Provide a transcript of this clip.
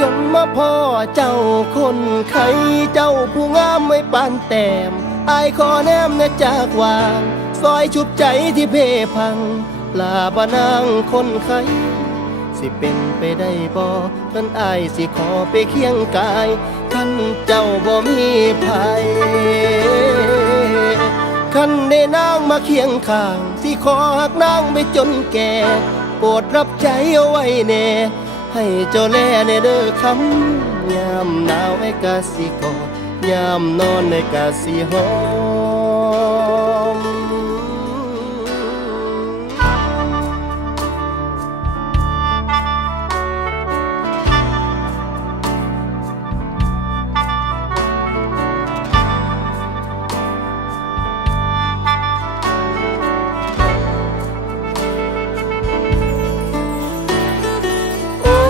จนมาพ่อเจ้าคนไข้เจ้าผู้งามไม่ปานแต้มอายขอแนมนะจากวางซอยชุบใจที่เพพังลาบานางคนไข้สิเป็นไปได้บ่ท่านอายสิขอไปเคียงกายท่านเจ้าบ่มีภัยคันได้นางมาเคียงข้างสิขอหักนางไปจนแก่โปรดรับใจเอาไว้แน่ให้เจ้าแลในเด้อคำยามหนาวไอ้กะสิกอดยามนอนไอ้กะสิหอม